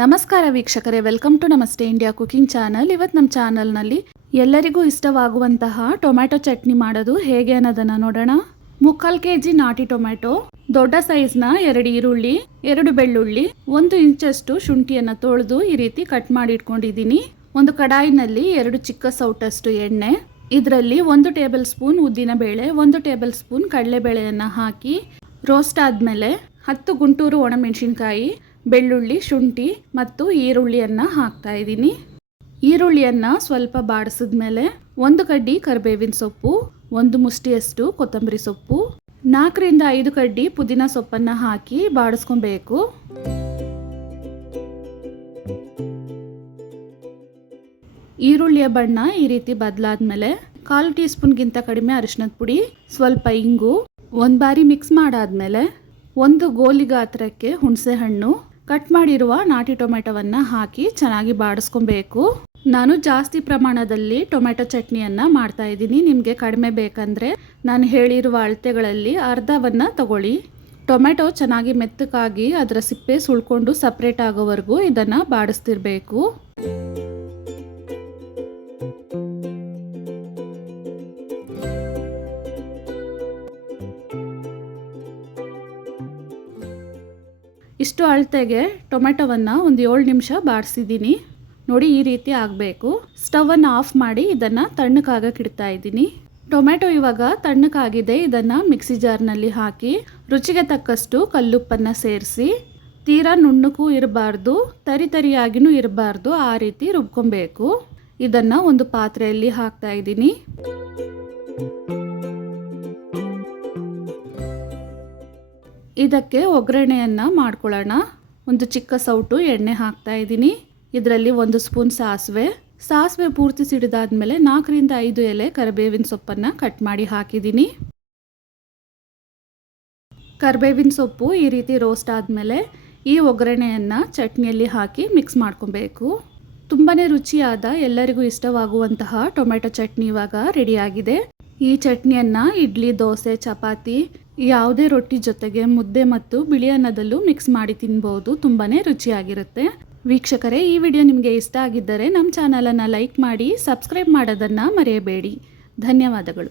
ನಮಸ್ಕಾರ ವೀಕ್ಷಕರೇ, welcome to ನಮಸ್ತೆ ಇಂಡಿಯಾ ಕುಕಿಂಗ್ ಚಾನಲ್. ಇವತ್ತು ನಮ್ಮ ಚಾನಲ್ನಲ್ಲಿ ಎಲ್ಲರಿಗೂ ಇಷ್ಟವಾಗುವಂತಹ ಟೊಮ್ಯಾಟೊ ಚಟ್ನಿ ಮಾಡೋದು ಹೇಗೆ ಅನ್ನೋದನ್ನು ನೋಡೋಣ. 3/4 kg ನಾಟಿ ಟೊಮ್ಯಾಟೊ, ದೊಡ್ಡ ಸೈಜ್ನ 2 ಈರುಳ್ಳಿ, 2 ಬೆಳ್ಳುಳ್ಳಿ, 1 ಇಂಚಷ್ಟು ಶುಂಠಿಯನ್ನು ತೊಳೆದು ಈ ರೀತಿ ಕಟ್ ಮಾಡಿ ಇಟ್ಕೊಂಡಿದ್ದೀನಿ. ಒಂದು ಕಡಾಯಿನಲ್ಲಿ 2 ಚಿಕ್ಕ ಸೌಟಷ್ಟು ಎಣ್ಣೆ, ಇದರಲ್ಲಿ 1 ಟೇಬಲ್ ಸ್ಪೂನ್ ಉದ್ದಿನ ಬೇಳೆ, 1 ಟೇಬಲ್ ಸ್ಪೂನ್ ಕಡಲೆಬೇಳೆಯನ್ನು ಹಾಕಿ ರೋಸ್ಟ್ ಆದಮೇಲೆ 10 ಗುಂಟೂರು ಒಣಮೆಣಸಿನಕಾಯಿ, ಬೆಳ್ಳುಳ್ಳಿ, ಶುಂಠಿ ಮತ್ತು ಈರುಳ್ಳಿಯನ್ನು ಹಾಕ್ತಾ ಇದ್ದೀನಿ. ಈರುಳ್ಳಿಯನ್ನು ಸ್ವಲ್ಪ ಬಾಡಿಸಿದ್ಮೇಲೆ 1 ಕಡ್ಡಿ ಕರಿಬೇವಿನ ಸೊಪ್ಪು, 1 ಮುಷ್ಟಿಯಷ್ಟು ಕೊತ್ತಂಬರಿ ಸೊಪ್ಪು, 4 ರಿಂದ 5 ಕಡ್ಡಿ ಪುದೀನ ಸೊಪ್ಪನ್ನು ಹಾಕಿ ಬಾಡಿಸ್ಕೊಬೇಕು. ಈರುಳ್ಳಿಯ ಬಣ್ಣ ಈ ರೀತಿ ಬದಲಾದ್ಮೇಲೆ 1/4 ಟೀ ಸ್ಪೂನ್ಗಿಂತ ಕಡಿಮೆ ಅರಿಶಿನದ ಪುಡಿ, ಸ್ವಲ್ಪ ಇಂಗು, 1 ಬಾರಿ ಮಿಕ್ಸ್ ಮಾಡಾದ್ಮೇಲೆ 1 ಗೋಲಿ ಗಾತ್ರಕ್ಕೆ ಹುಣಸೆ ಹಣ್ಣು, ಕಟ್ ಮಾಡಿರುವ ನಾಟಿ ಟೊಮೆಟೊವನ್ನು ಹಾಕಿ ಚೆನ್ನಾಗಿ ಬಾಡಿಸ್ಕೊಬೇಕು. ನಾನು ಜಾಸ್ತಿ ಪ್ರಮಾಣದಲ್ಲಿ ಟೊಮೆಟೊ ಚಟ್ನಿಯನ್ನು ಮಾಡ್ತಾ ಇದ್ದೀನಿ. ನಿಮಗೆ ಕಡಿಮೆ ಬೇಕಂದರೆ ನಾನು ಹೇಳಿರುವ ಅಳತೆಗಳಲ್ಲಿ ಅರ್ಧವನ್ನು ತಗೊಳ್ಳಿ. ಟೊಮೆಟೊ ಚೆನ್ನಾಗಿ ಮೆತ್ತಗಾಗಿ ಅದರ ಸಿಪ್ಪೆ ಸುಳ್ಕೊಂಡು ಸಪ್ರೇಟ್ ಆಗೋವರೆಗೂ ಇದನ್ನು ಬಾಡಿಸ್ತಿರ್ಬೇಕು. ಇಷ್ಟು ಅಳತೆಗೆ ಟೊಮೆಟೊವನ್ನು ಒಂದು 7 ನಿಮಿಷ ಬಾಡಿಸಿದ್ದೀನಿ. ನೋಡಿ, ಈ ರೀತಿ ಆಗಬೇಕು. ಸ್ಟವನ್ನು ಆಫ್ ಮಾಡಿ ಇದನ್ನು ತಣ್ಣಕ್ಕಾಗಕ್ಕೆ ಇಡ್ತಾ ಇದ್ದೀನಿ. ಟೊಮೆಟೊ ಇವಾಗ ತಣ್ಣಕ್ಕಾಗಿದೆ. ಇದನ್ನು ಮಿಕ್ಸಿ ಜಾರ್ನಲ್ಲಿ ಹಾಕಿ ರುಚಿಗೆ ತಕ್ಕಷ್ಟು ಕಲ್ಲುಪ್ಪನ್ನು ಸೇರಿಸಿ, ತೀರಾ ನುಣ್ಣಕ್ಕೂ ಇರಬಾರ್ದು, ತರಿಯಾಗಿನೂ ಇರಬಾರ್ದು, ಆ ರೀತಿ ರುಬ್ಕೊಬೇಕು. ಇದನ್ನು ಒಂದು ಪಾತ್ರೆಯಲ್ಲಿ ಹಾಕ್ತಾ ಇದ್ದೀನಿ. ಇದಕ್ಕೆ ಒಗ್ಗರಣೆಯನ್ನು ಮಾಡ್ಕೊಳ್ಳೋಣ. ಒಂದು ಚಿಕ್ಕ ಸೌಟು ಎಣ್ಣೆ ಹಾಕ್ತಾ ಇದ್ದೀನಿ. ಇದರಲ್ಲಿ 1 ಸ್ಪೂನ್ ಸಾಸಿವೆ ಪೂರ್ತಿ ಸಿಡಿದಾದ್ಮೇಲೆ 4 ರಿಂದ 5 ಎಲೆ ಕರಿಬೇವಿನ ಸೊಪ್ಪನ್ನು ಕಟ್ ಮಾಡಿ ಹಾಕಿದ್ದೀನಿ. ಕರಿಬೇವಿನ ಸೊಪ್ಪು ಈ ರೀತಿ ರೋಸ್ಟ್ ಆದಮೇಲೆ ಈ ಒಗ್ಗರಣೆಯನ್ನು ಚಟ್ನಿಯಲ್ಲಿ ಹಾಕಿ ಮಿಕ್ಸ್ ಮಾಡ್ಕೊಬೇಕು. ತುಂಬಾ ರುಚಿಯಾದ, ಎಲ್ಲರಿಗೂ ಇಷ್ಟವಾಗುವಂತಹ ಟೊಮೆಟೊ ಚಟ್ನಿ ಇವಾಗ ರೆಡಿಯಾಗಿದೆ. ಈ ಚಟ್ನಿಯನ್ನು ಇಡ್ಲಿ, ದೋಸೆ, ಚಪಾತಿ, ಯಾವುದೇ ರೊಟ್ಟಿ ಜೊತೆಗೆ, ಮುದ್ದೆ ಮತ್ತು ಬಿಳಿ ಅನ್ನದಲ್ಲೂ ಮಿಕ್ಸ್ ಮಾಡಿ ತಿನ್ಬೋದು. ತುಂಬಾ ರುಚಿಯಾಗಿರುತ್ತೆ. ವೀಕ್ಷಕರೇ, ಈ ವಿಡಿಯೋ ನಿಮಗೆ ಇಷ್ಟ ಆಗಿದ್ದರೆ ನಮ್ಮ ಚಾನಲನ್ನು ಲೈಕ್ ಮಾಡಿ, ಸಬ್ಸ್ಕ್ರೈಬ್ ಮಾಡೋದನ್ನು ಮರೆಯಬೇಡಿ. ಧನ್ಯವಾದಗಳು.